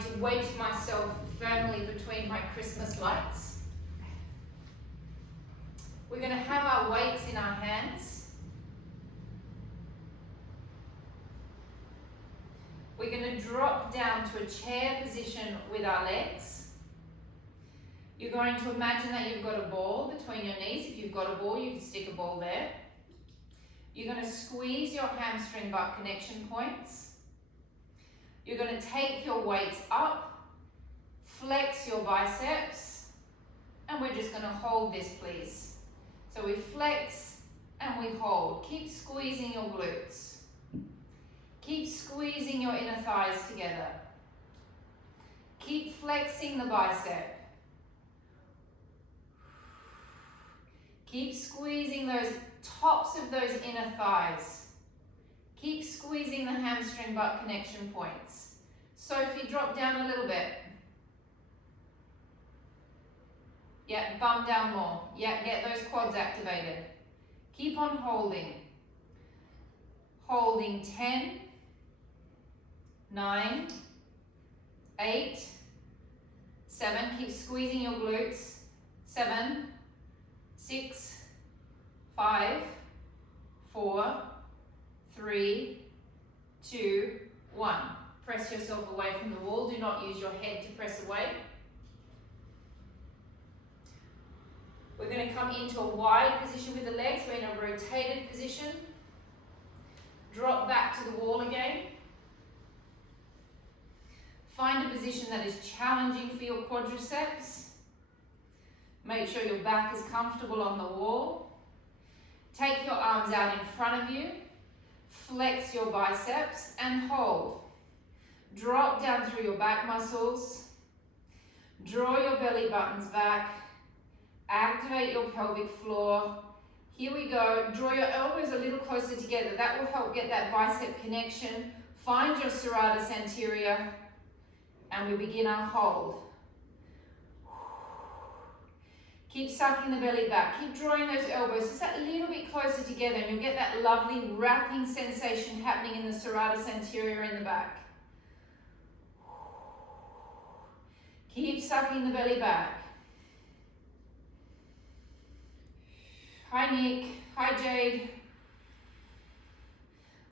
going to wedge myself firmly between my Christmas lights. We're going to have our weights in our hands. We're going to drop down to a chair position with our legs. You're going to imagine that you've got a ball between your knees. If you've got a ball, you can stick a ball there. You're going to squeeze your hamstring butt connection points. You're going to take your weights up, flex your biceps, and we're just going to hold this, please. So we flex and we hold. Keep squeezing your glutes. Keep squeezing your inner thighs together. Keep flexing the bicep. Keep squeezing those tops of those inner thighs. Keep squeezing the hamstring butt connection points. Sophie, drop down a little bit. Yeah, bum down more. Yeah, get those quads activated. Keep on holding. Holding 10, 9, 8, 7. Keep squeezing your glutes. 7, 6, 5, 4, 3, 2, 1. Press yourself away from the wall. Do not use your head to press away. We're going to come into a wide position with the legs. We're in a rotated position. Drop back to the wall again. Find a position that is challenging for your quadriceps. Make sure your back is comfortable on the wall. Take your arms out in front of you. Flex your biceps and hold. Drop down through your back muscles. Draw your belly buttons back. Activate your pelvic floor. Here we go. Draw your elbows a little closer together. That will help get that bicep connection. Find your serratus anterior. And we begin our hold. Keep sucking the belly back. Keep drawing those elbows just that little bit closer together, and you'll get that lovely wrapping sensation happening in the serratus anterior in the back. Keep sucking the belly back. Hi Nick. Hi Jade.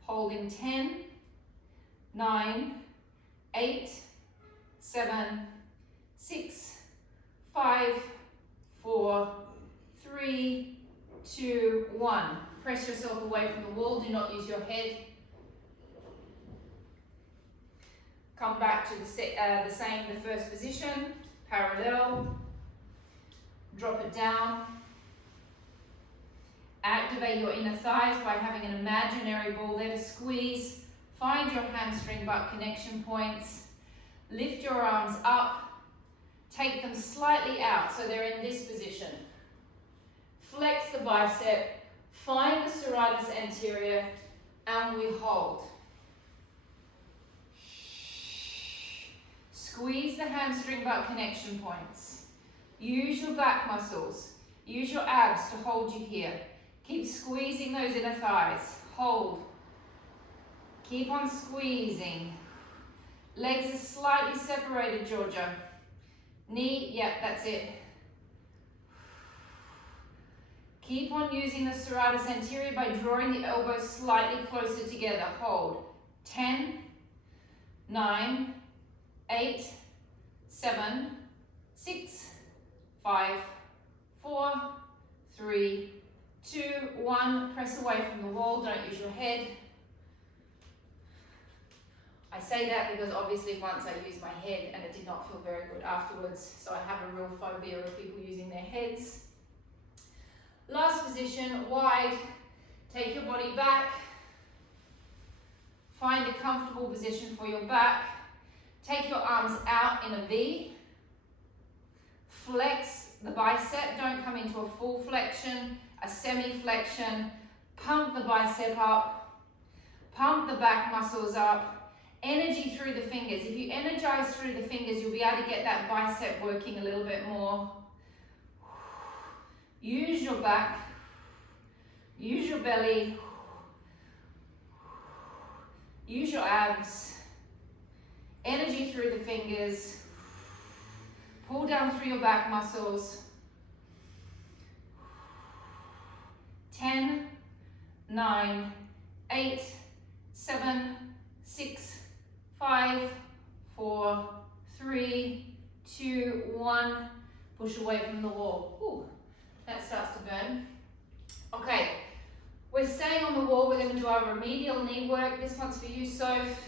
Holding 10, 9, 8, 7, 6, 5, 4, 3, 2, 1. Press yourself away from the wall. Do not use your head. Come back to the same, the first position. Parallel. Drop it down. Activate your inner thighs by having an imaginary ball there to squeeze. Find your hamstring butt connection points. Lift your arms up. Take them slightly out so they're in this position. Flex the bicep. Find the serratus anterior and we hold. Squeeze the hamstring butt connection points. Use your back muscles. Use your abs to hold you here. Keep squeezing those inner thighs. Hold. Keep on squeezing. Legs are slightly separated, Georgia. Knee, yep, that's it. Keep on using the serratus anterior by drawing the elbows slightly closer together. Hold. 10, 9, 8, 7, 6, 5, 4, 3, 2, 1. Press away from the wall. Don't use your head. I say that because obviously once I used my head and it did not feel very good afterwards, so I have a real phobia of people using their heads. Last position, wide. Take your body back. Find a comfortable position for your back. Take your arms out in a V. Flex the bicep. Don't come into a full flexion, a semi-flexion. Pump the bicep up. Pump the back muscles up. Energy through the fingers. If you energize through the fingers, you'll be able to get that bicep working a little bit more. Use your back. Use your belly. Use your abs. Energy through the fingers. Pull down through your back muscles. 10, 9, 8, 7, 6, 5, 4, 3, 2, 1. Push away from the wall. Ooh, that starts to burn. Okay, we're staying on the wall. We're going to do our remedial knee work. This one's for you, Soph.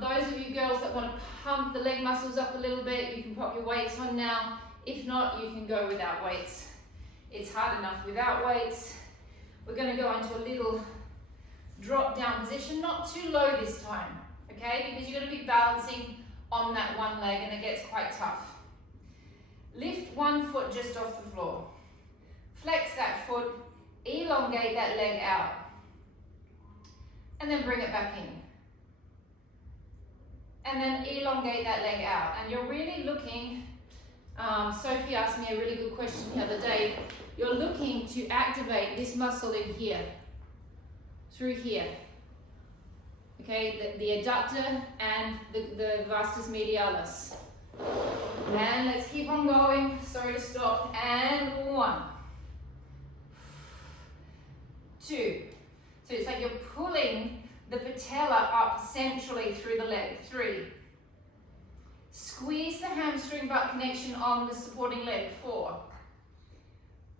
Those of you girls that want to pump the leg muscles up a little bit, you can pop your weights on now. If not, you can go without weights. It's hard enough without weights. We're going to go into a little drop down position, not too low this time, okay? Because you're going to be balancing on that one leg and it gets quite tough. Lift one foot just off the floor. Flex that foot, elongate that leg out. And then bring it back in. And then elongate that leg out. And you're really looking, Sophie asked me a really good question the other day. You're looking to activate this muscle in here, through here. Okay, the adductor and the vastus medialis. And let's keep on going. Sorry to stop. And 1, 2. So it's like you're pulling the patella up centrally through the leg. 3. Squeeze the hamstring butt connection on the supporting leg. 4.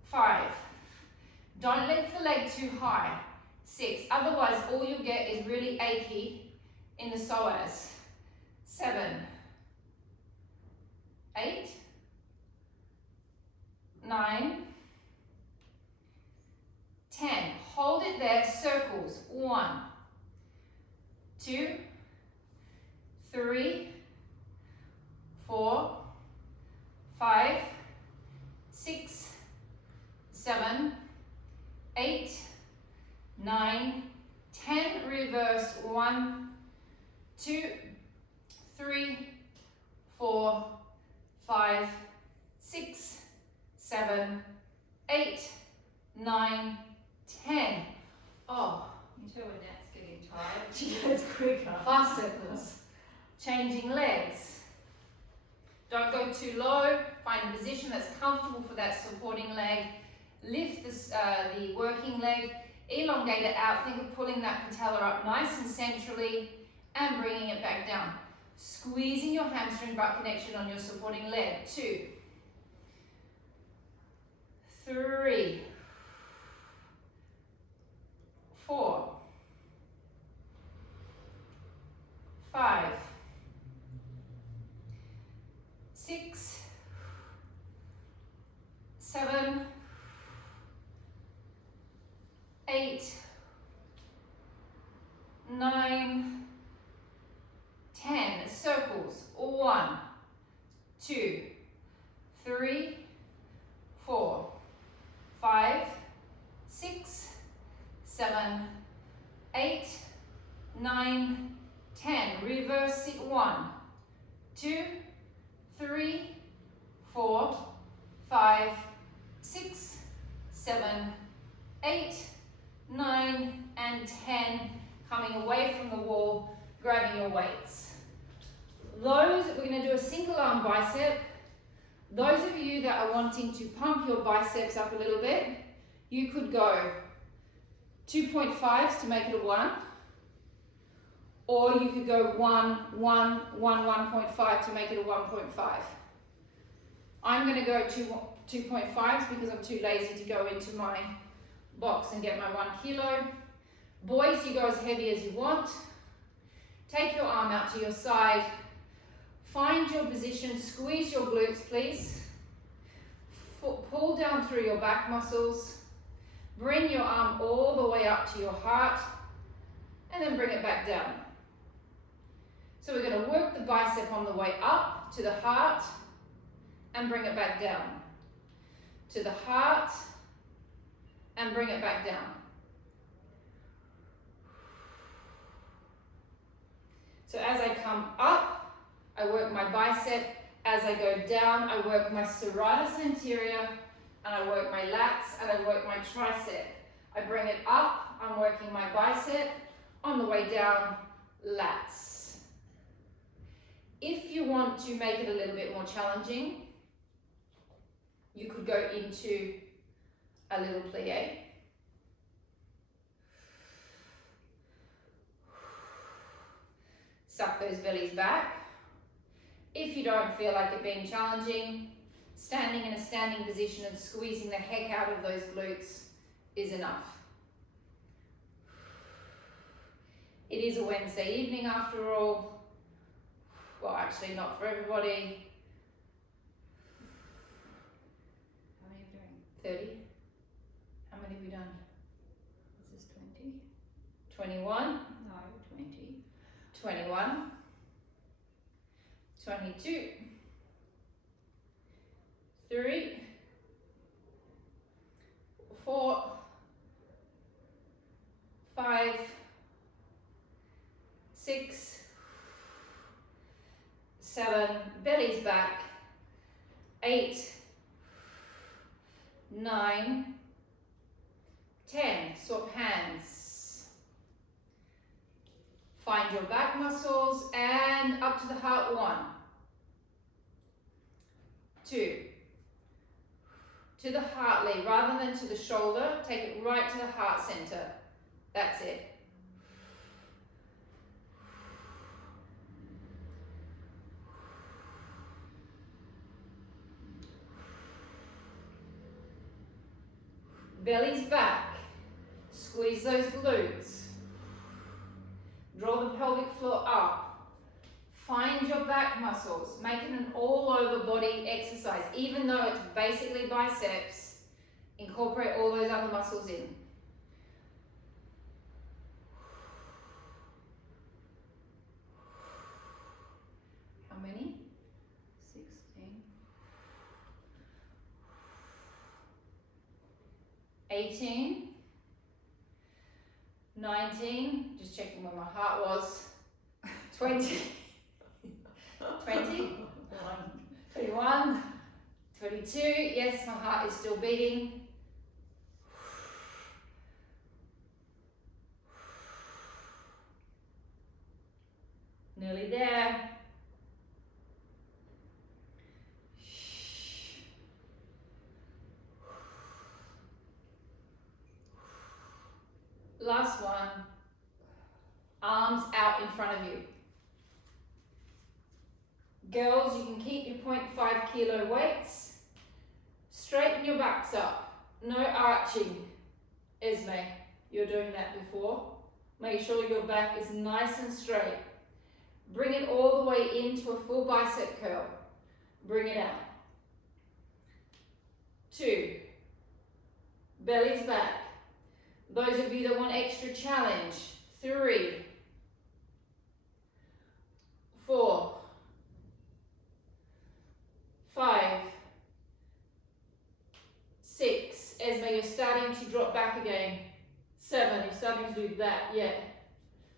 5. Don't lift the leg too high. 6. Otherwise, all you'll get is really achy in the psoas. 7. 8. 9. 10. Hold it there. Circles. 1, 2, 3, 4, 5, 6, 7, 8, 9, 10. Reverse. 1, 2, 3, 4, 5, 6, 7, 8, 9, 10. Oh, you tell when that's getting tired. She goes quicker. Fast circles. Changing legs. Don't go too low. Find a position that's comfortable for that supporting leg. Lift the working leg. Elongate it out. Think of pulling that patella up nice and centrally and bringing it back down. Squeezing your hamstring butt connection on your supporting leg. 2, 3, 4, 5, 6, 7, 8, 9, 10. Circles. 1, 2, 3, 4, 5, 6, 7, 8, 9, 10. Reverse it. 1, 2, 3, 4, 5, 6, 7, 8, 9, and 10. Coming away from the wall, grabbing your weights. Those, we're going to do a single arm bicep. Those of you that are wanting to pump your biceps up a little bit, you could go 2.5s to make it a 1, or you could go 1, 1, 1, 1.5 to make it a 1.5. I'm going to go 2.5s because I'm too lazy to go into my box and get my 1 kilo. Boys, you go as heavy as you want. Take your arm out to your side. Find your position, squeeze your glutes, please. Pull down through your back muscles. Bring your arm all the way up to your heart, and then bring it back down. So we're going to work the bicep on the way up to the heart, and bring it back down. To the heart, and bring it back down. So as I come up, I work my bicep. As I go down, I work my serratus anterior, and I work my lats, and I work my tricep. I bring it up, I'm working my bicep. On the way down, lats. If you want to make it a little bit more challenging, you could go into a little plie. Suck those bellies back. If you don't feel like it being challenging, standing in a standing position and squeezing the heck out of those glutes is enough. It is a Wednesday evening after all. Well, actually not for everybody. How many are you doing? 30? How many have you done? This is 20. 21? No, 20. 21. 22. 3. 4. 5. 6. 7. Belly's back. 8. 9. 10. Swap hands. Find your back muscles and up to the heart. 1. 2. To the heart, Lee, rather than to the shoulder, take it right to the heart center. That's it. Belly's back. Squeeze those glutes. Draw the pelvic floor up. Find your back muscles. Make it an all-over body exercise. Even though it's basically biceps, incorporate all those other muscles in. How many? 16. 18. 19. Just checking where my heart was. 20. 20. 21. 22. Yes, my heart is still beating. Nearly there. Last one. Arms out in front of you. Girls, you can keep your 0.5 kilo weights. Straighten your backs up. No arching. Esme, you're doing that before. Make sure your back is nice and straight. Bring it all the way into a full bicep curl. Bring it out. 2. Belly's back. Those of you that want extra challenge. 3. 4. 5. 6. Esme, you're starting to drop back again. 7. You're starting to do that. Yeah.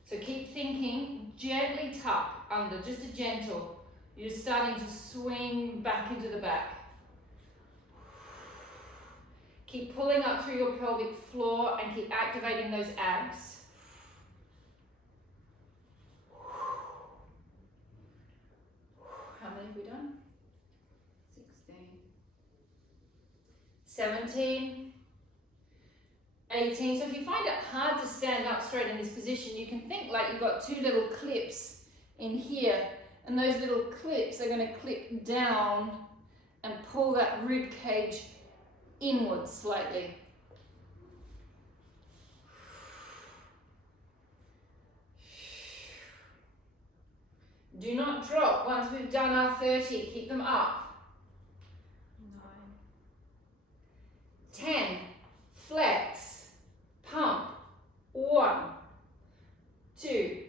So keep thinking, gently tuck under, just a gentle. You're starting to swing back into the back. Keep pulling up through your pelvic floor and keep activating those abs. How many have we done? 16. 17. 18. So if you find it hard to stand up straight in this position, you can think like you've got 2 little clips in here, and those little clips are going to clip down and pull that rib cage inwards slightly. Do not drop. Once we've done our 30, keep them up. 9. 10. Flex. Pump. 1. 2.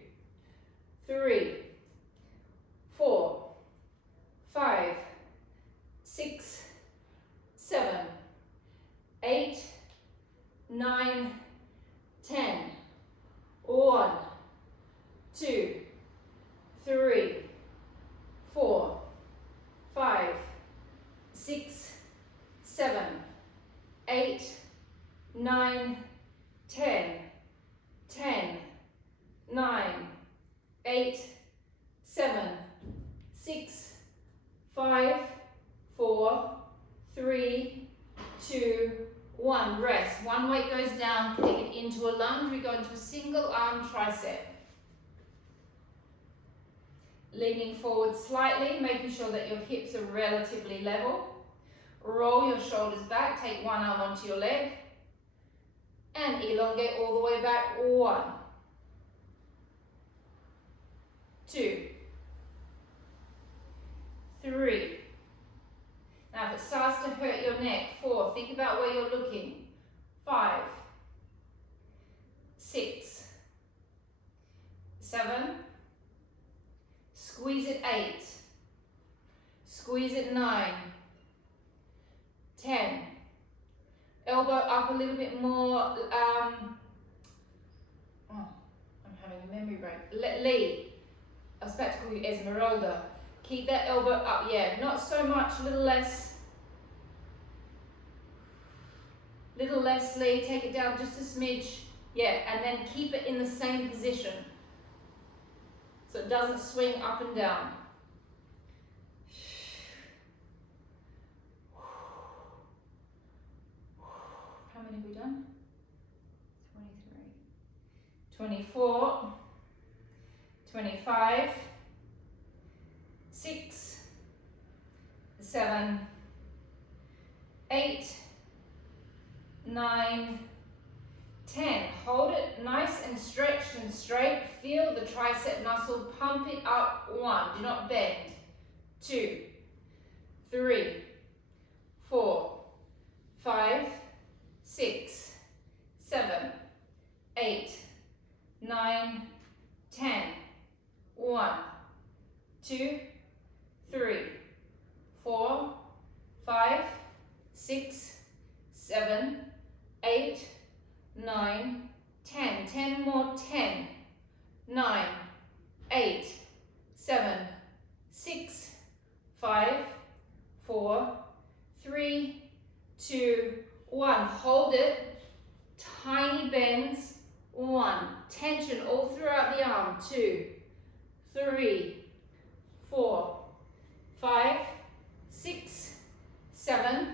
3. 4. 5. 6. 7. 8. 9. 10. 1. 2. 3. 4. 5. 6. 7. 8. 9. 10. 10. 9. 8. 7. 6, 5, 4, 3, 2, 1. Rest. One weight goes down, take it into a lunge. We go into a single arm tricep. Leaning forward slightly, making sure that your hips are relatively level. Roll your shoulders back, take one arm onto your leg, and elongate all the way back. 1, 2, 3. Now if it starts to hurt your neck, 4, think about where you're looking. 5, 6, 7, squeeze it 8, squeeze it 9, 10, elbow up a little bit more, I'm having a memory break, Lee, I was about to call you Esmeralda, keep that elbow up, yeah, not so much, a little less, Lee, take it down just a smidge, yeah, and then keep it in the same position, so it doesn't swing up and down. How many have we done? 23. 24, 25, 6, 7, 8, 9, 10. Hold it nice and stretched and straight. Feel the tricep muscle. Pump it up. 1. Do not bend. 2, 3, 4, 5, 6, 7, 8, 9, 10. 1, 2, 3, 4, 5, 6, 7, 8, 9, 10. 10 more. 10, 9, 8, 7, 6, 5, 4, 3, 2, 1. Hold it. Tiny bends. 1. Tension all throughout the arm. 2, 3, 4, 5, 6, 7,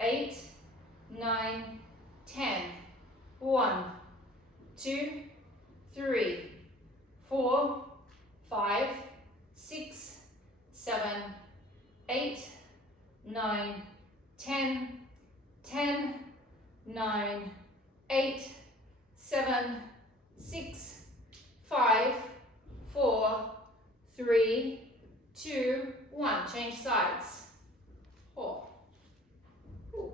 8, 9, 10. 1, 2, 3, 4, 5, 6, 7, 8, 9, 10, 10, 9, 8, 7, 6, 5, 4, 3, 2, 1. Change sides. 4. Ooh.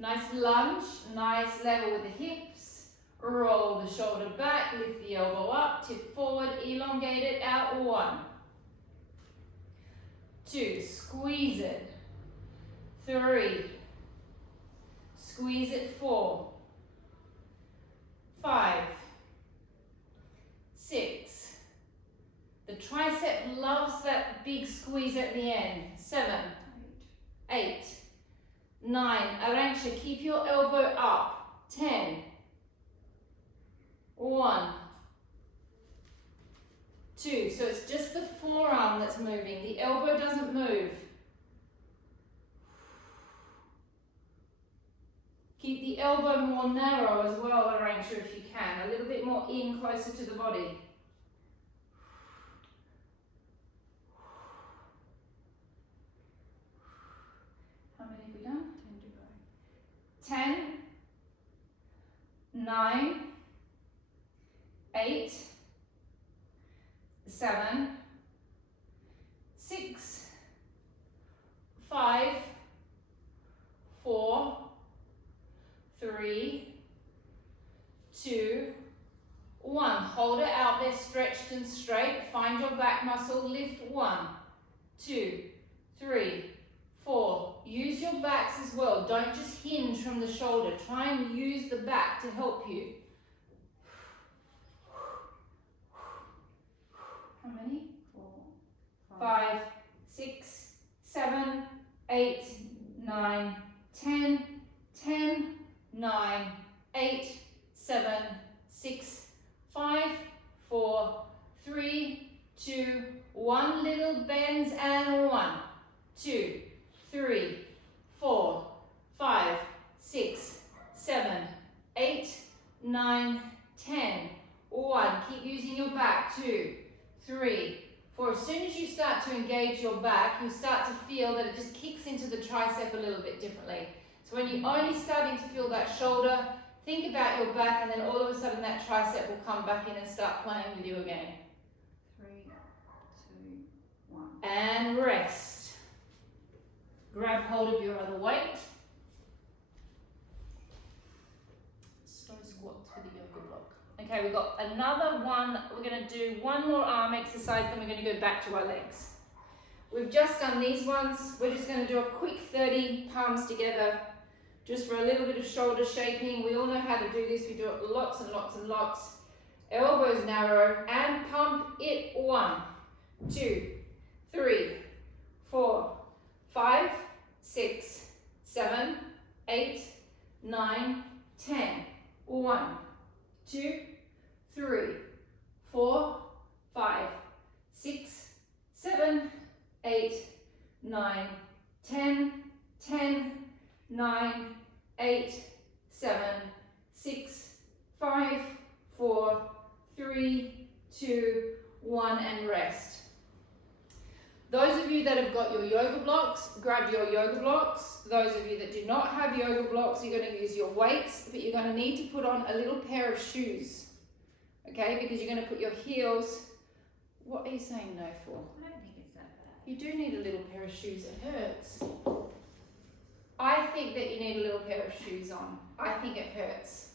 Nice lunge, nice level with the hips. Roll the shoulder back, lift the elbow up, tip forward, elongate it out. 1, 2, squeeze it. 3, squeeze it. 4, 5, 6. The tricep loves that big squeeze at the end. 7, 8, 9. Aransha, keep your elbow up. 10, 1, 2. So it's just the forearm that's moving. The elbow doesn't move. Keep the elbow more narrow as well, Aransha, if you can. A little bit more in, closer to the body. How many have we done? 10 to go. 10, 9, 8, 7, 6, 5, 4, 3, 2, 1. Hold it out there, stretched and straight. Find your back muscle. Lift. 1, 2, 3, 4. Use your backs as well. Don't just hinge from the shoulder. Try and use the back to help you. How many? 4, 5, 6, 7, 8, 9, 10, 10, 9, 8, 7, 6, 5, 4, 3, 2, 1. little bends, and 1, 2, 3, 4, 5, 6, 7, 8, 9, 10. 1. Keep using your back. 2, 3, 4. As soon as you start to engage your back, you start to feel that it just kicks into the tricep a little bit differently. So when you're only starting to feel that shoulder, think about your back, and then all of a sudden that tricep will come back in and start playing with you again. 3, 2, 1. And rest. Grab hold of your other weight. Slow squats with a yoga block. Okay, we've got another one. We're going to do one more arm exercise, then we're going to go back to our legs. We've just done these ones. We're just going to do a quick 30 palms together, just for a little bit of shoulder shaping. We all know how to do this. We do it lots and lots and lots. Elbows narrow and pump it. 1, 2, 3, 4, 5, 6, 7, 8, 9, 10. 1, 2, 3, 4, 5, 6, 7, 8, 9, 10, 10, 9, 8, 7, 6, 5, 4, 3, 2, 1, and rest. Those of you that have got your yoga blocks, grab your yoga blocks. Those of you that do not have yoga blocks, you're going to use your weights, but you're going to need to put on a little pair of shoes, okay? Because you're going to put your heels. What are you saying no for? I don't think it's that bad. You do need a little pair of shoes. It hurts. I think that you need a little pair of shoes on. I think it hurts.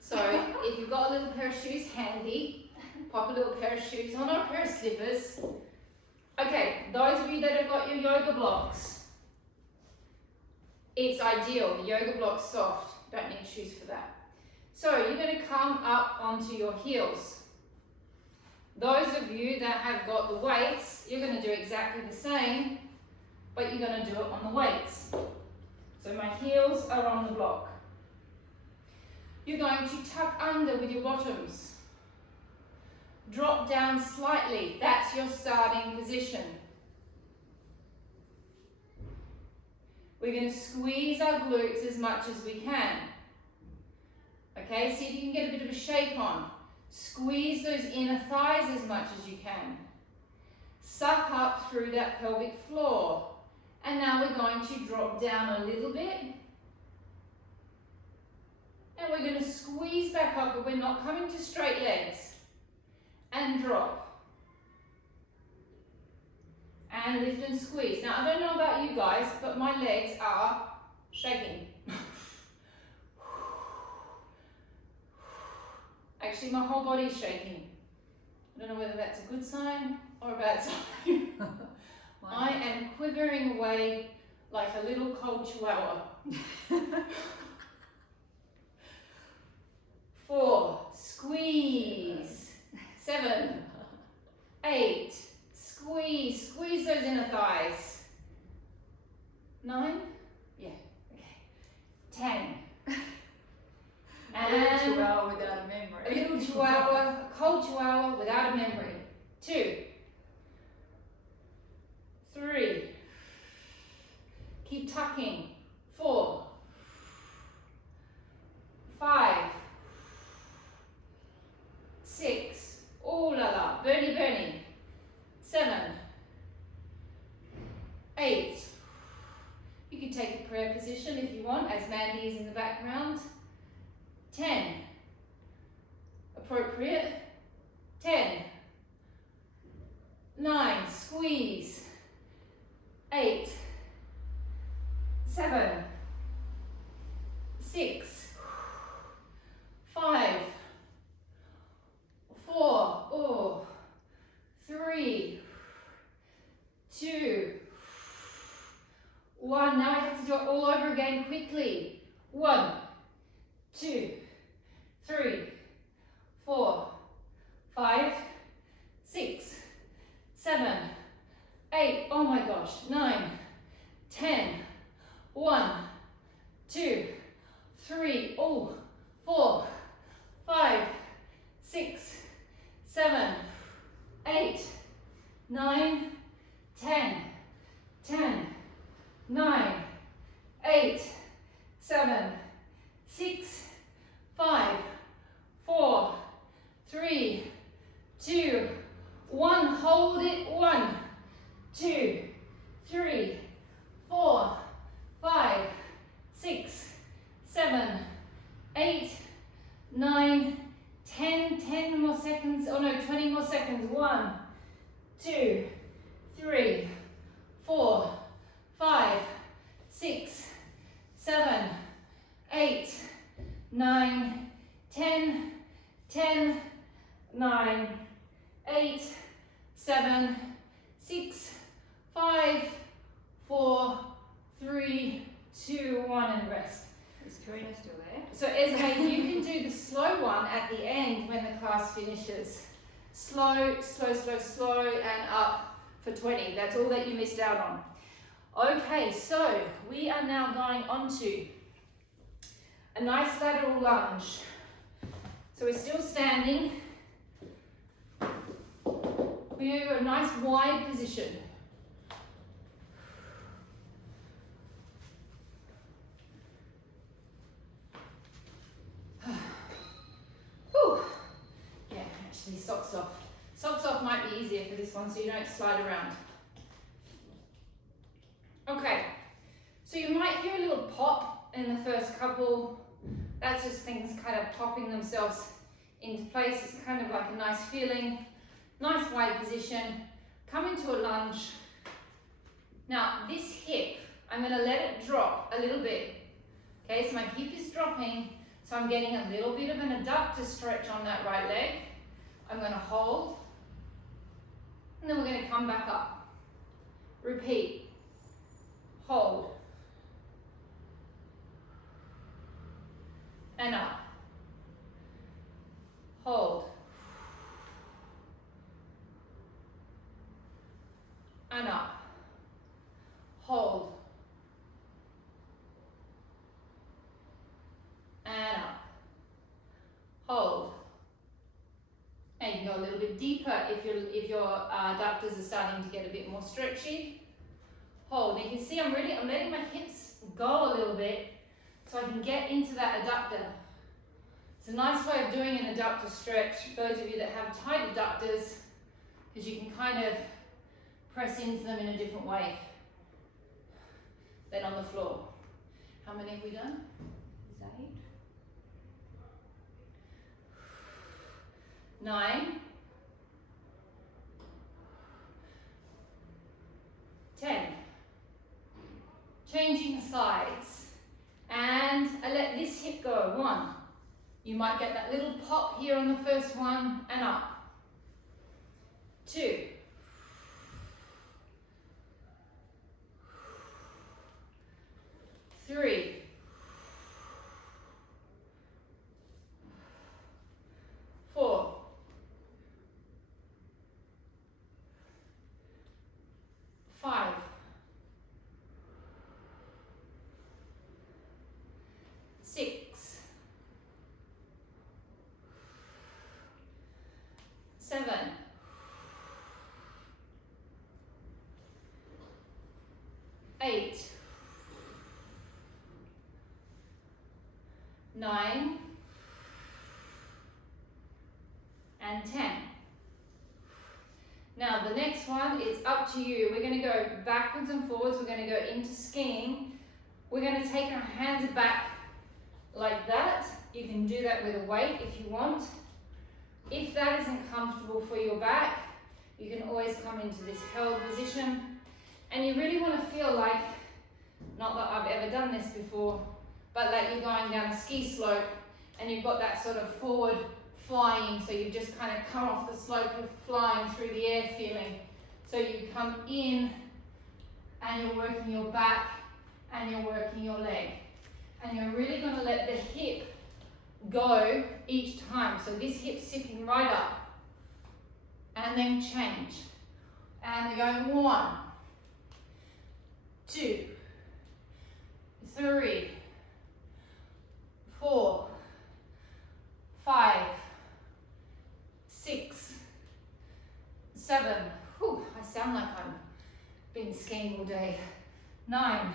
So if you've got a little pair of shoes handy, pop a little pair of shoes on, or a pair of slippers. Okay, those of you that have got your yoga blocks, it's ideal. The yoga block's soft. Don't need shoes for that. So you're going to come up onto your heels. Those of you that have got the weights, you're going to do exactly the same, but you're going to do it on the weights. So my heels are on the block. You're going to tuck under with your bottoms. Drop down slightly. That's your starting position. We're going to squeeze our glutes as much as we can. Okay, see if you can get a bit of a shake on. Squeeze those inner thighs as much as you can. Suck up through that pelvic floor. And now we're going to drop down a little bit. And we're going to squeeze back up, but we're not coming to straight legs. And drop. And lift and squeeze. Now, I don't know about you guys, but my legs are shaking. Actually, my whole body's shaking. I don't know whether that's a good sign or a bad sign. I am quivering away like a little cold chihuahua. 4, squeeze. 7, 8, squeeze those inner thighs. 9, yeah, okay. 10. And a little chihuahua without a memory. A little chihuahua, a cold chihuahua without a memory. 2, 3, keep tucking. 4, 5, 6, oh la la, Bernie Bernie. 7, 8. You can take a prayer position if you want, as Mandy is in the background. 10. Appropriate. 10. 9. Squeeze. 8. 7. 6. 5. 4. Oh. 3. 2. 1. Now I have to do it all over again quickly. 1, 2, 3, 4, 5, 6, 7, 8. Oh my gosh. 9, 10. 1, 2, 3. Oh, 4, 5, 6, 7, 8, 9, 2, 1. Hold it. 1, 2, 3, 4, 5, 6, 7, 8, 9, 10. 10 more seconds. Oh no, 20 more seconds. 1, 2, 3, 4, 5, 6, 7, 8, 9, 10, 10, 9, 8, 7, 6, 5, 4, 3, 2, 1, and rest. Is Karina still there? So Esme, you can do the slow one at the end when the class finishes. Slow, slow, slow, slow, and up for 20. That's all that you missed out on. Okay, so we are now going on to a nice lateral lunge. So we're still standing. We do a nice wide position. Whew. Yeah, actually socks off. Socks off might be easier for this one so you don't slide around. Okay, so you might hear a little pop in the first couple. That's just things kind of popping themselves into place. It's kind of like a nice feeling, nice wide position. Come into a lunge. Now this hip, I'm going to let it drop a little bit. Okay, so my hip is dropping, so I'm getting a little bit of an adductor stretch on that right leg. I'm going to hold, and then we're going to come back up. Repeat. Hold. And up. Hold. And up. Hold. And up. Hold. And you can go a little bit deeper if your adductors are starting to get a bit more stretchy. Hold. And you can see I'm letting my hips go a little bit so I can get into that adductor. It's a nice way of doing an adductor stretch, those of you that have tight adductors, because you can kind of press into them in a different way than on the floor. How many have we done? Is that 8? 9. 10. Changing sides. And I let this hip go. 1. You might get that little pop here on the first one, and up. 2. 3. 4. 5. 6. 7. 8. 9. And 10. Now the next one is up to you. We're going to go backwards and forwards. We're going to go into skiing. We're going to take our hands back like that. You can do that with a weight if you want. If that isn't comfortable for your back, you can always come into this held position. And you really want to feel like, not that I've ever done this before, but like you're going down a ski slope and you've got that sort of forward flying, so you've just kind of come off the slope of flying through the air feeling. So you come in and you're working your back and you're working your leg. And you're really going to let the hip go each time. So this hip's sitting right up. And then change. And we're going 1, 2, 3, 4, 5, 6, 7. Whew, I sound like I've been skiing all day. 9,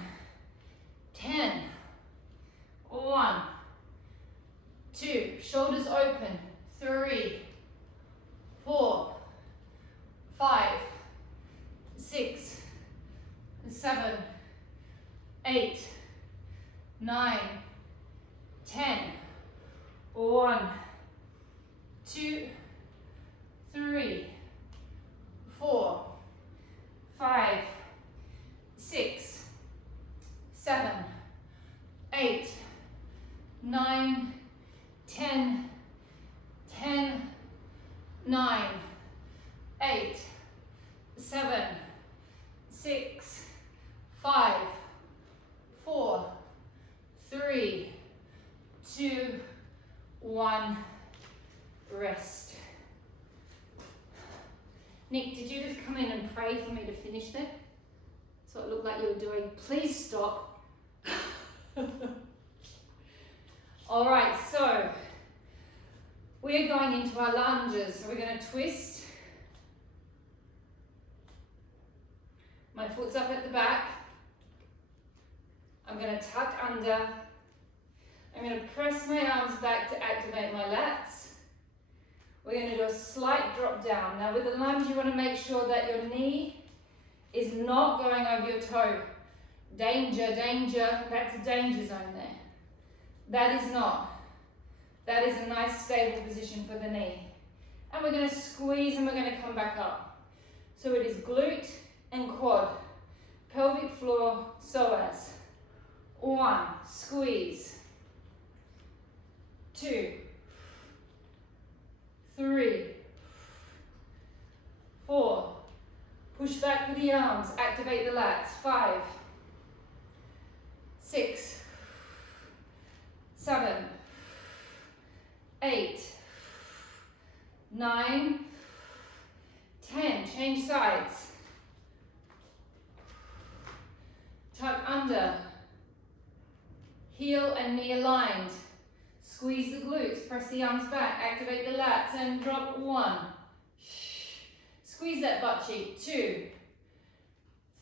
10. 1, 2, shoulders open. 3, 4, 2, 3, 4, 5, 6, 7, 8, 9, 10, 10, 9, 8, 7, 6, 5, 4, 3, 2, 1, rest. Nick, did you just come in and pray for me to finish that? So it looked like you were doing. Please stop. All right, so we are going into our lunges. So we're going to twist. My foot's up at the back. I'm going to tuck under. I'm going to press my arms back to activate my lats. We're going to do a slight drop down. Now with the lunge, you want to make sure that your knee is not going over your toe. Danger, danger, that's a danger zone there. That is not. That is a nice stable position for the knee. And we're going to squeeze and we're going to come back up. So it is glute and quad. Pelvic floor, psoas. 1, squeeze. 2, 3, 4, push back with the arms, activate the lats. 5, 6, 7, 8, 9, 10, change sides. Tuck under, heel and knee aligned. Squeeze the glutes, press the arms back, activate the lats and drop. 1. Squeeze that butt cheek. 2,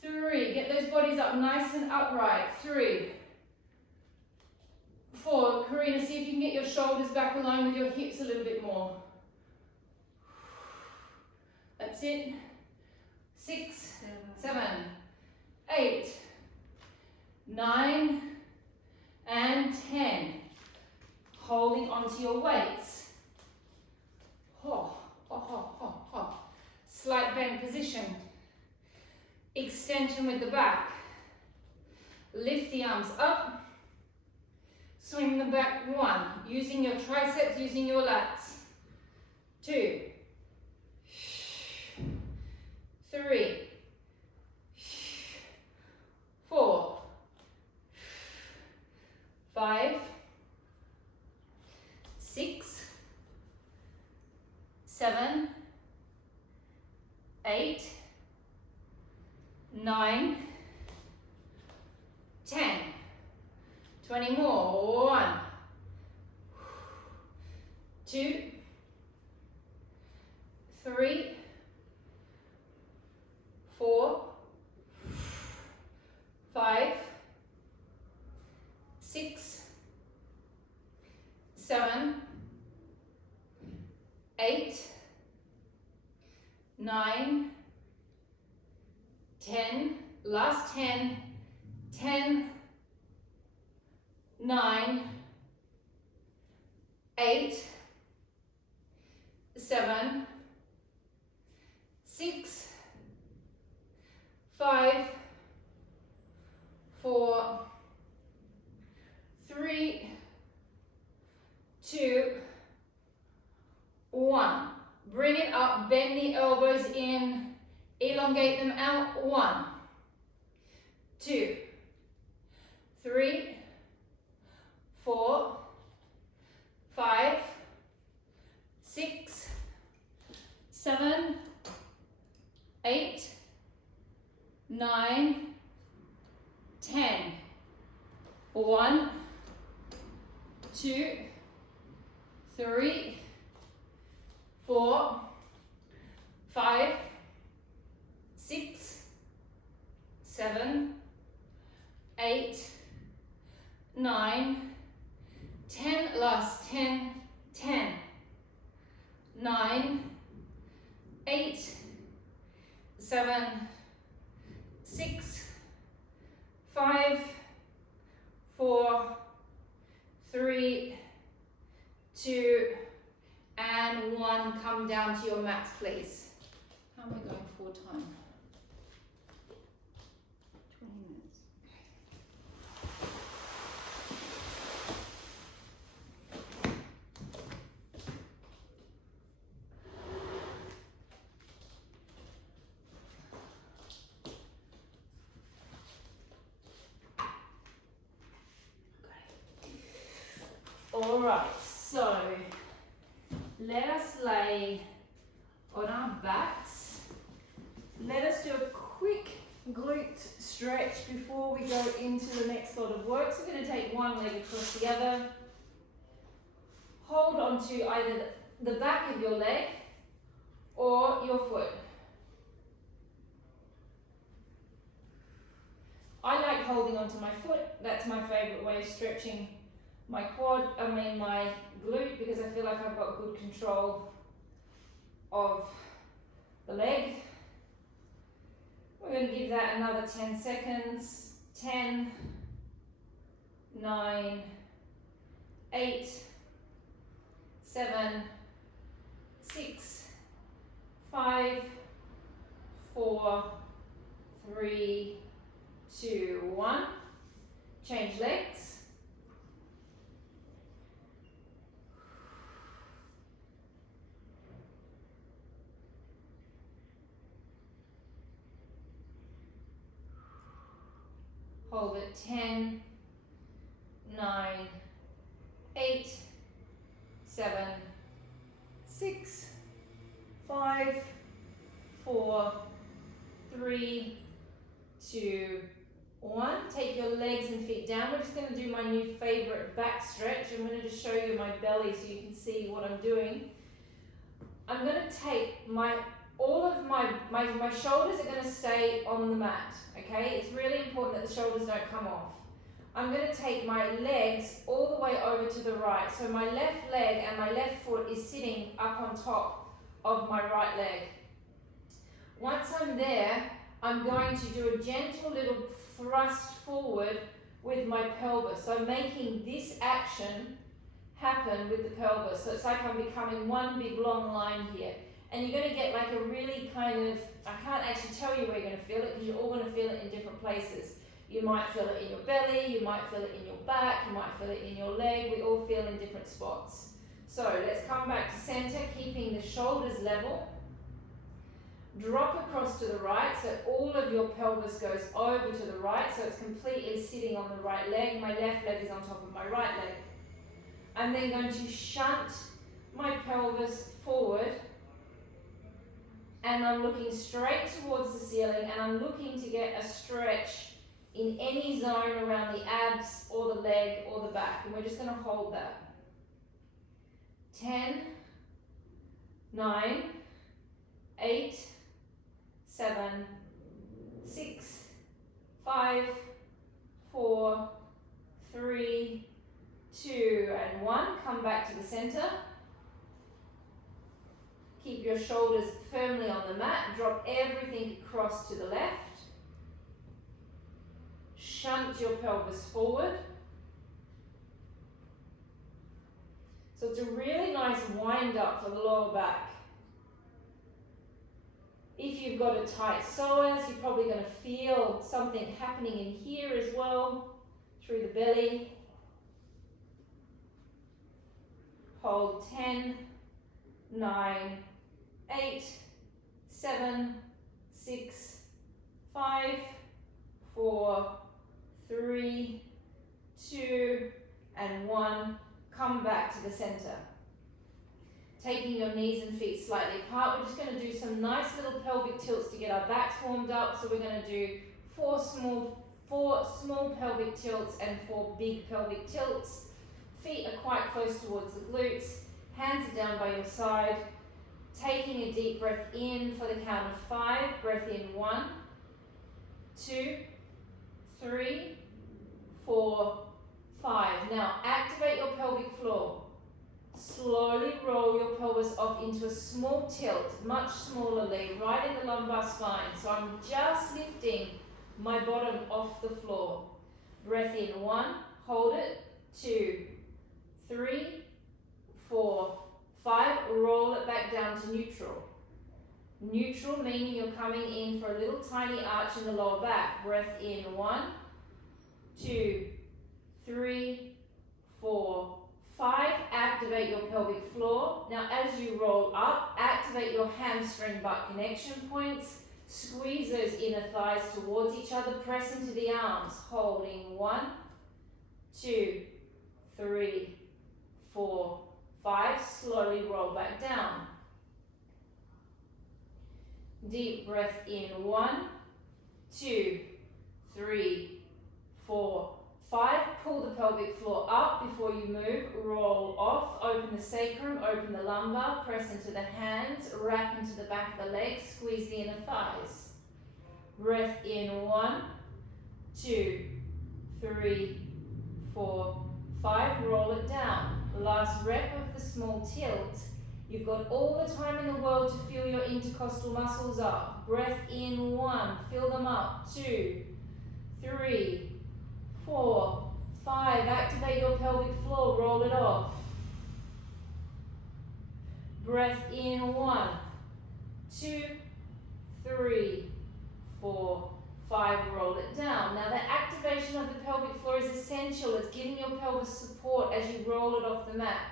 3, get those bodies up nice and upright. 3, 4, Karina, see if you can get your shoulders back aligned with your hips a little bit more. That's it. 6, 7, 8, 9, and 10. Holding onto your weights. Slight bend position. Extension with the back. Lift the arms up. Swing them back. 1. Using your triceps, using your lats. 2. 3. 4. 5. 6, 7, 8, 9, 10. 20 more. 1, 2, 3, 4, 5, 6, 7, 8, 9, 10, last 10, 10, 9, 8, 7, 6, 5, 4, 3, 2, 1. Bring it up, bend the elbows in, elongate them out. 1, 2, 3, 4, 5, 6, 7, 8, 9, 10. 1, 2, 3, 4, 5, 6, 7, 8, 9, 10, last 10, 10, 9, 8, 7, 6, 5, 4, 3, 2, and 1. Come down to your mats, please. How am I going for time? 20 minutes. All right, so let us lay on our backs. Let us do a quick glute stretch before we go into the next lot of work. So we're going to take one leg across the other. Hold on to either the back of your leg or your foot. I like holding onto my foot. That's my favorite way of stretching my my glute, because I feel like I've got good control of the leg. We're going to give that another 10 seconds. 10, 9, 8, 7, 6, 5, 4, 3, 2, 1. Change legs. Hold it. 10, 9, 8, 7, 6, 5, 4, 3, 2, 1. Take your legs and feet down. We're just going to do my new favorite back stretch. I'm going to just show you my belly so you can see what I'm doing. I'm going to take all of my shoulders are going to stay on the mat, okay? It's really important that the shoulders don't come off. I'm going to take my legs all the way over to the right. So my left leg and my left foot is sitting up on top of my right leg. Once I'm there, I'm going to do a gentle little thrust forward with my pelvis. So I'm making this action happen with the pelvis. So it's like I'm becoming one big long line here. And you're going to get like a really kind of, I can't actually tell you where you're going to feel it, because you're all going to feel it in different places. You might feel it in your belly, you might feel it in your back, you might feel it in your leg. We all feel in different spots. So let's come back to center, keeping the shoulders level. Drop across to the right, so all of your pelvis goes over to the right, so it's completely sitting on the right leg. My left leg is on top of my right leg. I'm then going to shunt my pelvis forward, and I'm looking straight towards the ceiling, and I'm looking to get a stretch in any zone around the abs or the leg or the back, and we're just going to hold that. 10, 9, 8, 7, 6, 5, 4, 3, 2, and 1. Come back to the center. Keep your shoulders firmly on the mat. Drop everything across to the left. Shunt your pelvis forward. So it's a really nice wind up for the lower back. If you've got a tight psoas, you're probably going to feel something happening in here as well, through the belly. Hold 10, 9, 8, 7, 6, 5, 4, 3, 2, and 1. Come back to the center. Taking your knees and feet slightly apart, we're just going to do some nice little pelvic tilts to get our backs warmed up. So we're going to do four small pelvic tilts and 4 big pelvic tilts. Feet are quite close towards the glutes. Hands are down by your side. Taking a deep breath in for the count of 5. Breath in 1, 2, 3, 4, 5. Now activate your pelvic floor. Slowly roll your pelvis off into a small tilt, much smallerly, right in the lumbar spine. So I'm just lifting my bottom off the floor. Breath in 1, hold it, 2, 3, 4, 5, roll it back down to neutral. Neutral meaning you're coming in for a little tiny arch in the lower back. Breath in, 1, 2, 3, 4, 5. Activate your pelvic floor. Now as you roll up, activate your hamstring butt connection points. Squeeze those inner thighs towards each other. Press into the arms. Holding 1, 2, 3, 4, 5. Slowly roll back down. Deep breath in, 1, 2, 3, 4, 5. Pull the pelvic floor up before you move. Roll off. Open the sacrum, open the lumbar. Press into the hands. Wrap into the back of the legs. Squeeze the inner thighs. Breath in, 1, 2, 3, 4, 5. Roll it down. Last rep of the small tilt. You've got all the time in the world to feel your intercostal muscles up. Breath in, 1, fill them up. 2, 3, 4, 5. Activate your pelvic floor, roll it off. Breath in, 1, 2, 3, 4, 5. Roll it down. Now the activation of the pelvic floor is essential. It's giving your pelvis support as you roll it off the mat.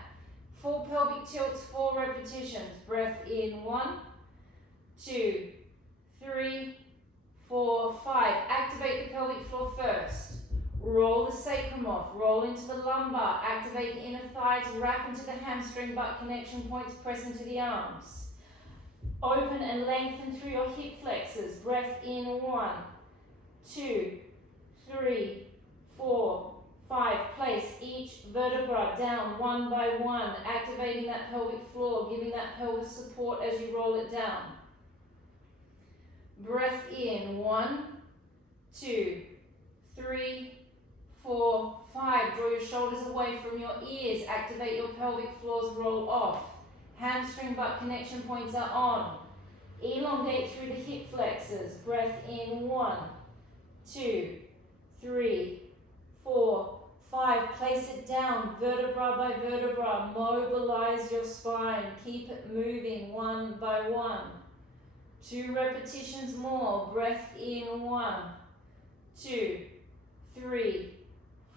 4 pelvic tilts, 4 repetitions. Breath in, 1, 2, 3, 4, 5. Activate the pelvic floor first. Roll the sacrum off. Roll into the lumbar. Activate the inner thighs. Wrap into the hamstring butt connection points. Press into the arms. Open and lengthen through your hip flexors. Breath in, 1, 2, 3, 4, 5. Place each vertebra down one by one, activating that pelvic floor, giving that pelvis support as you roll it down. Breath in, 1, 2, 3, 4, 5. Draw your shoulders away from your ears. Activate your pelvic floors, roll off. Hamstring butt connection points are on. Elongate through the hip flexors. Breath in, 1, 2, 3, 4, 5. Place it down, vertebra by vertebra. Mobilize your spine. Keep it moving one by one. 2 repetitions more. Breath in, 1, 2, 3,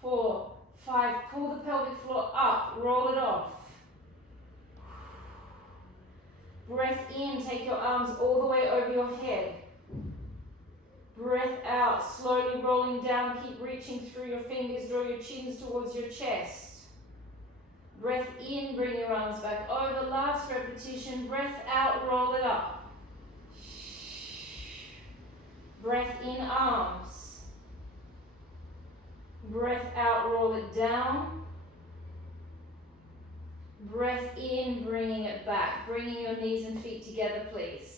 4, 5. Pull the pelvic floor up. Roll it off. Breath in. Take your arms all the way over your head. Breath out, slowly rolling down, keep reaching through your fingers, draw your chins towards your chest. Breath in, bring your arms back over, last repetition, breath out, roll it up. Breath in, arms. Breath out, roll it down. Breath in, bringing it back, bringing your knees and feet together, please.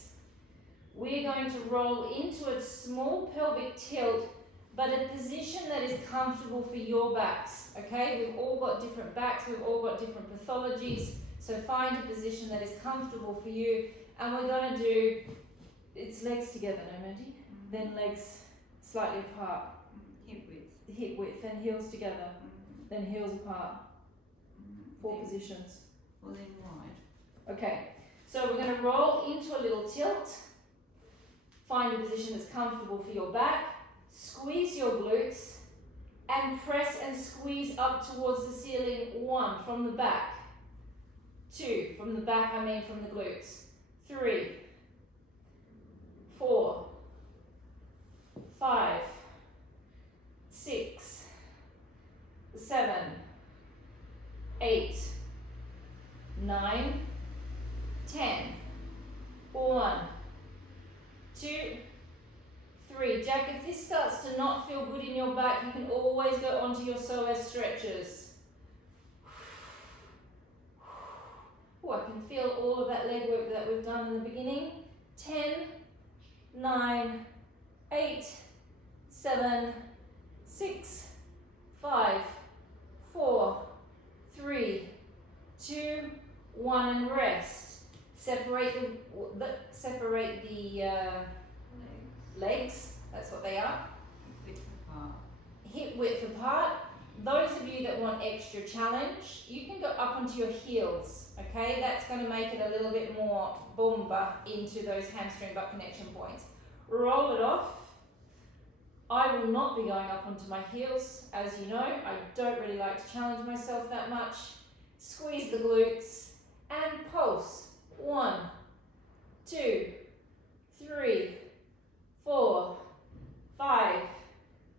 We're going to roll into a small pelvic tilt, but a position that is comfortable for your backs, okay? We've all got different backs, we've all got different pathologies, so find a position that is comfortable for you, and we're going to do, it's legs together, no, Mandy? Then legs slightly apart. Hip width. Hip width, then heels together, then heels apart. 4 positions. Well, then right. Okay, so we're going to roll into a little tilt. Find a position that's comfortable for your back. Squeeze your glutes and press and squeeze up towards the ceiling. 1, from the back. 2, from the back, I mean from the glutes. 3, 4, 5, 6, 7, 8, 9, 10. 1, 2, 3. Jack, if this starts to not feel good in your back, you can always go onto your psoas stretches. Oh, I can feel all of that leg work that we've done in the beginning. 10, 9, 8, 7, 6, 5, 4, 3, 2, 1, and rest. Separate the legs. That's what they are. Width apart. Hip width apart. those of you that want extra challenge, you can go up onto your heels, okay? That's going to make it a little bit more bomba into those hamstring butt connection points. Roll it off. I will not be going up onto my heels, as you know. I don't really like to challenge myself that much. Squeeze the glutes and pulse. 1, 2, 3, 4, 5,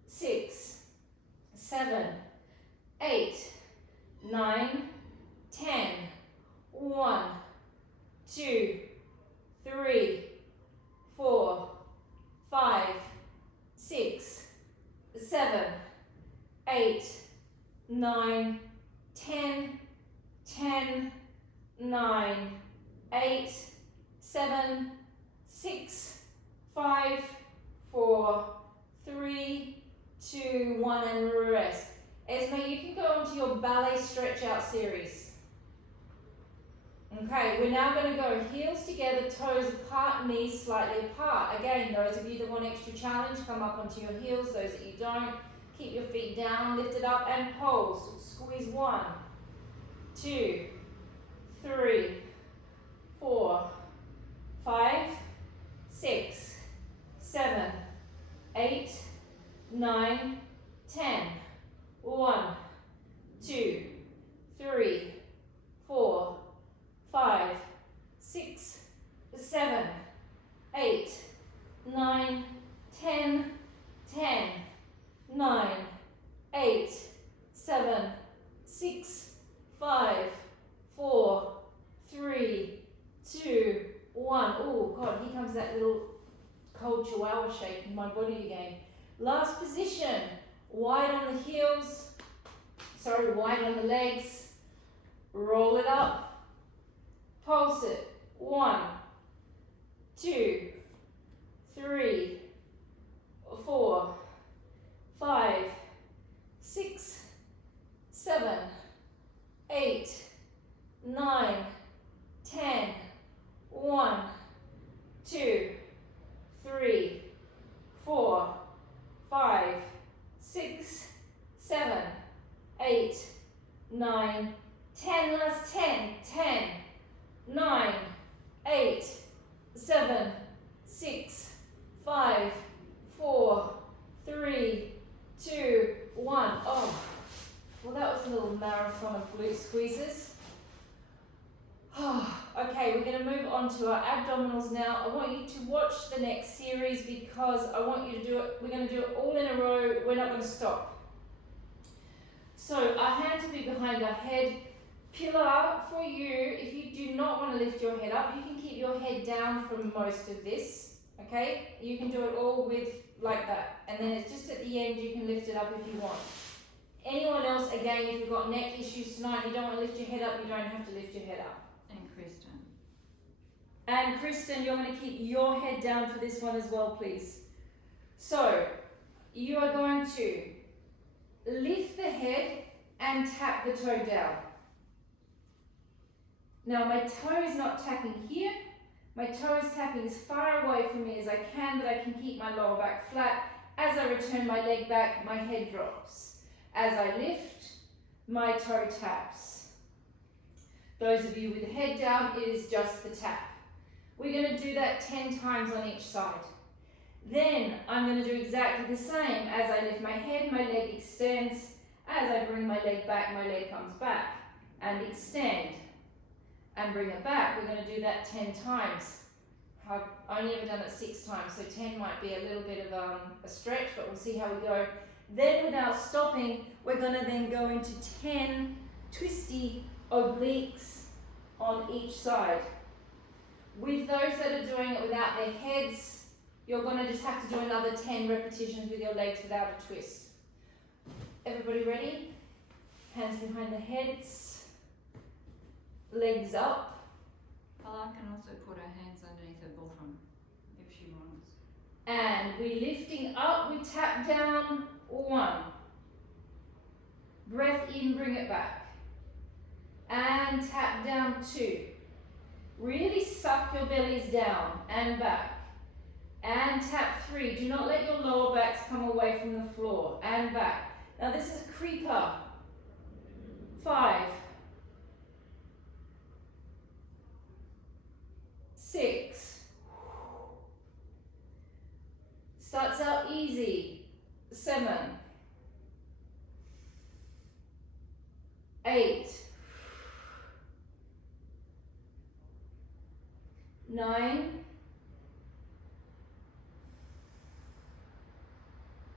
6, 7, 8, 9, 10. 1, 2, 3, 4, 5, 6, 7, 8, 9, 10, 10, 9, 8, 7, 6, 5, 4, 3, 2, 1, and rest. Esme, you can go onto your ballet stretch out series. Okay, we're now going to go heels together, toes apart, knees slightly apart. Again, those of you that want extra challenge, come up onto your heels. Those that you don't, keep your feet down, lift it up and pulse. Squeeze 1, 2, 3, 4, 5, 6, 7, 8, 9, 10. 1, 2, 3, 4, 5, 6, 7, 8, 9, 10, 10, 9, 8, 7, 6, 5, 4, 3, 2, 1. Oh God, here comes that little cold chihuahua shake in my body again. Last position, wide on the heels, wide on the legs, roll it up. Pulse it. 1, 2, 3, 4, 5, 6, 7, 8, 9, 10. 1, 2, 3, 4, 5, 6, 7, 8, 9, 10. Last 10. 10. 9, 8, 7, 6, 5, 4, 3, 2, 1. Oh, well, that was a little marathon of glute squeezes. Okay, we're going to move on to our abdominals now. I want you to watch the next series because I want you to do it. We're going to do it all in a row. We're not going to stop. So our hands will be behind our head. Pillar for you, if you do not want to lift your head up, you can keep your head down for most of this, okay? You can do it all with like that, and then it's just at the end you can lift it up if you want. Anyone else, again, if you've got neck issues tonight, you don't want to lift your head up, you don't have to lift your head up. And Kristen, you're going to keep your head down for this one as well, please. So, you are going to lift the head and tap the toe down. Now my toe is not tapping here, my toe is tapping as far away from me as I can, but I can keep my lower back flat. As I return my leg back, my head drops. As I lift, my toe taps. Those of you with the head down, it is just the tap. We're going to do that 10 times on each side. Then I'm going to do exactly the same. As I lift my head, my leg extends. As I bring my leg back, my leg comes back and extend. And bring it back. We're going to do that 10 times. I've only ever done it 6 times, so 10 might be a little bit of a stretch, but we'll see how we go. Then without stopping, we're going to then go into 10 twisty obliques on each side. With those that are doing it without their heads, you're going to just have to do another 10 repetitions with your legs without a twist. Everybody ready? Hands behind the heads. Legs up. Paula can also put her hands underneath her bottom if she wants. And we're lifting up, we tap down, 1. Breath in, bring it back. And tap down, 2. Really suck your bellies down and back. And tap 3. Do not let your lower backs come away from the floor and back. Now this is a creeper. 5, 6. Starts out easy. 7, 8, 9,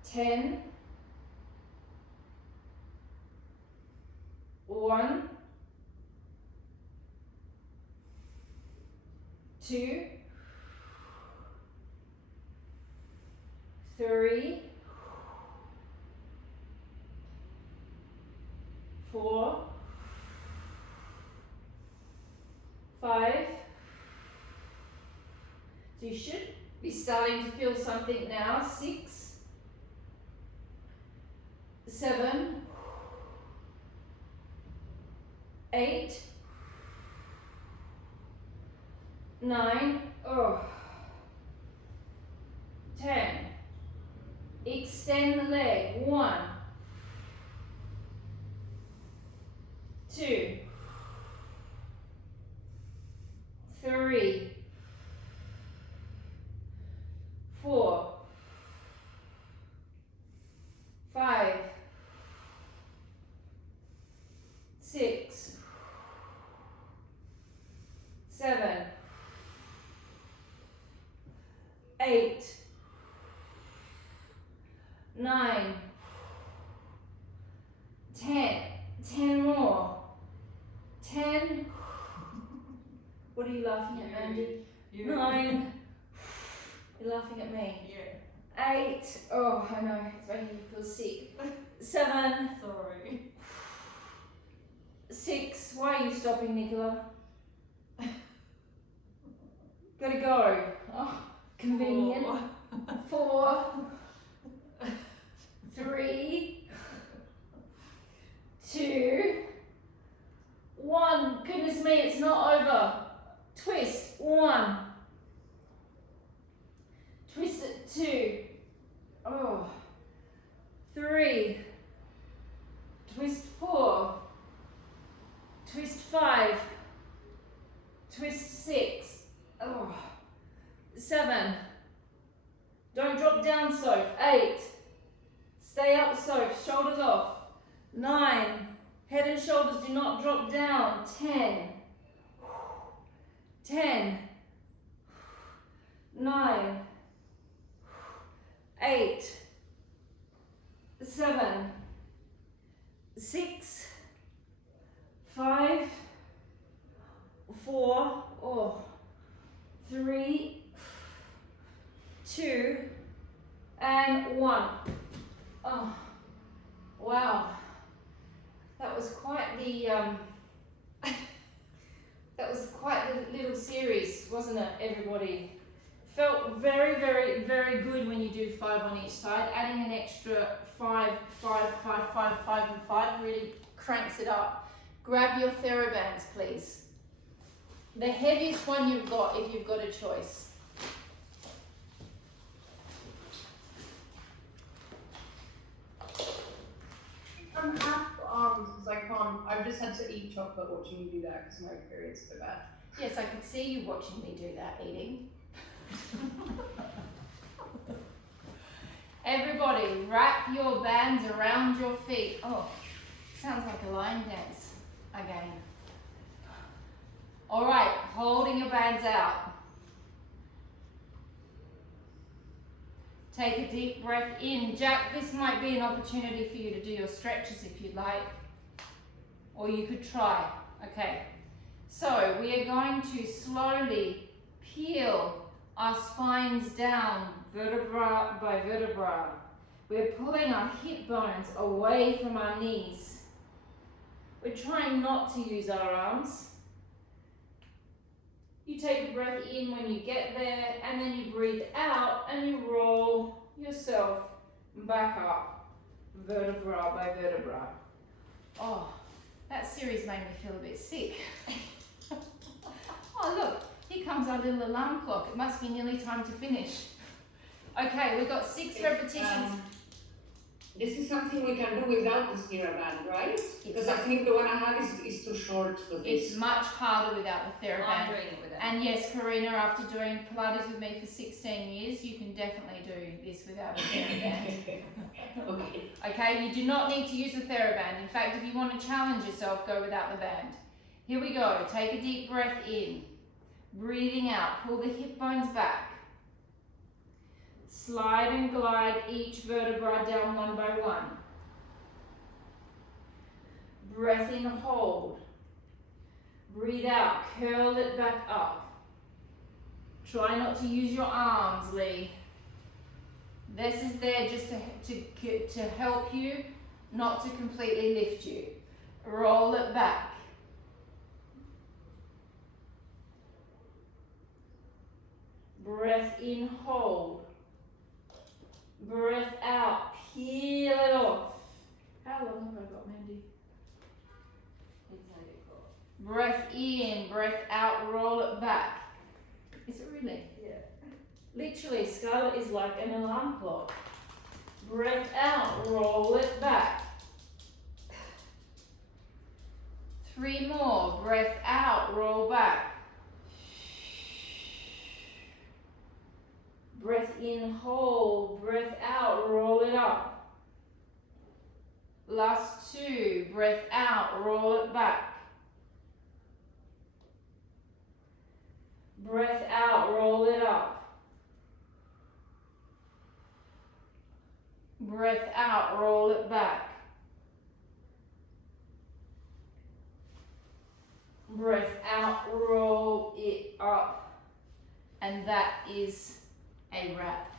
10, 1, 2, 3, 4, 5. So you should be starting to feel something now. 6, 7, 8, 9, 10. Extend the leg. 1, 2, 3, 4, 5, 6, 7, 8, 9, 10. 10 more. 10. What are you laughing at, Mandy? 9. You're laughing at me. Yeah. 8. Oh, I know. It's making me feel sick. 7. Sorry. 6. Why are you stopping, Nicola? Gotta go. Oh, convenient. 4. 3. 2. 1. Goodness me, it's not over. Twist. 1. Twist it. 2. 3. Twist 4. Twist 5. Twist 6. 7. Don't drop down, Soph. 8. Stay up, Soph. Shoulders off. 9. Head and shoulders do not drop down. 10. 10. 9. 8. 7. 6. 5. 4. 3. 2. And 1. Oh, wow. That was quite the that was quite the little series, wasn't it, everybody? Felt very, very, very good when you do 5 on each side. Adding an extra 5, 5, 5, 5, 5, and 5 really cranks it up. Grab your TheraBands, please. The heaviest one you've got, if you've got a choice. I'm half arms because I can't. I've just had to eat chocolate watching you do that because my period's so bad. Yes, I could see you watching me do that, eating. Everybody, wrap your bands around your feet. Oh, sounds like a line dance again. All right, holding your bands out. Take a deep breath in. Jack, this might be an opportunity for you to do your stretches if you'd like. Or you could try. Okay. So we are going to slowly peel our spines down, vertebra by vertebra. We're pulling our hip bones away from our knees. We're trying not to use our arms. You take a breath in when you get there, and then you breathe out and you roll yourself back up, vertebra by vertebra. Oh, that series made me feel a bit sick. Oh look, here comes our little alarm clock. It must be nearly time to finish. Okay, we've got 6 repetitions. This is something we can do without the TheraBand, right? Because I think the one I have is too short for this. It's much harder without the I'm TheraBand. doing it without. And yes, Karina, after doing Pilates with me for 16 years, you can definitely do this without a TheraBand. Okay. Okay, you do not need to use a TheraBand. In fact, if you want to challenge yourself, go without the band. Here we go. Take a deep breath in. Breathing out. Pull the hip bones back. Slide and glide each vertebra down one by one. Breath in, hold. Breathe out, curl it back up. Try not to use your arms, Lee. This is there just to help you, not to completely lift you. Roll it back. Breath in, hold. Breath out, peel it off. How long have I got, Mandy? Breath in, breath out, roll it back. Is it really? Yeah. Literally, Scarlett is like an alarm clock. Breath out, roll it back. 3 more. Breath out, roll back. Breath in, hold. Breath out, roll it up. Last 2. Breath out, roll it back. Breath out, roll it up. Breath out, roll it back. Breath out, roll it up. And that is a wrap.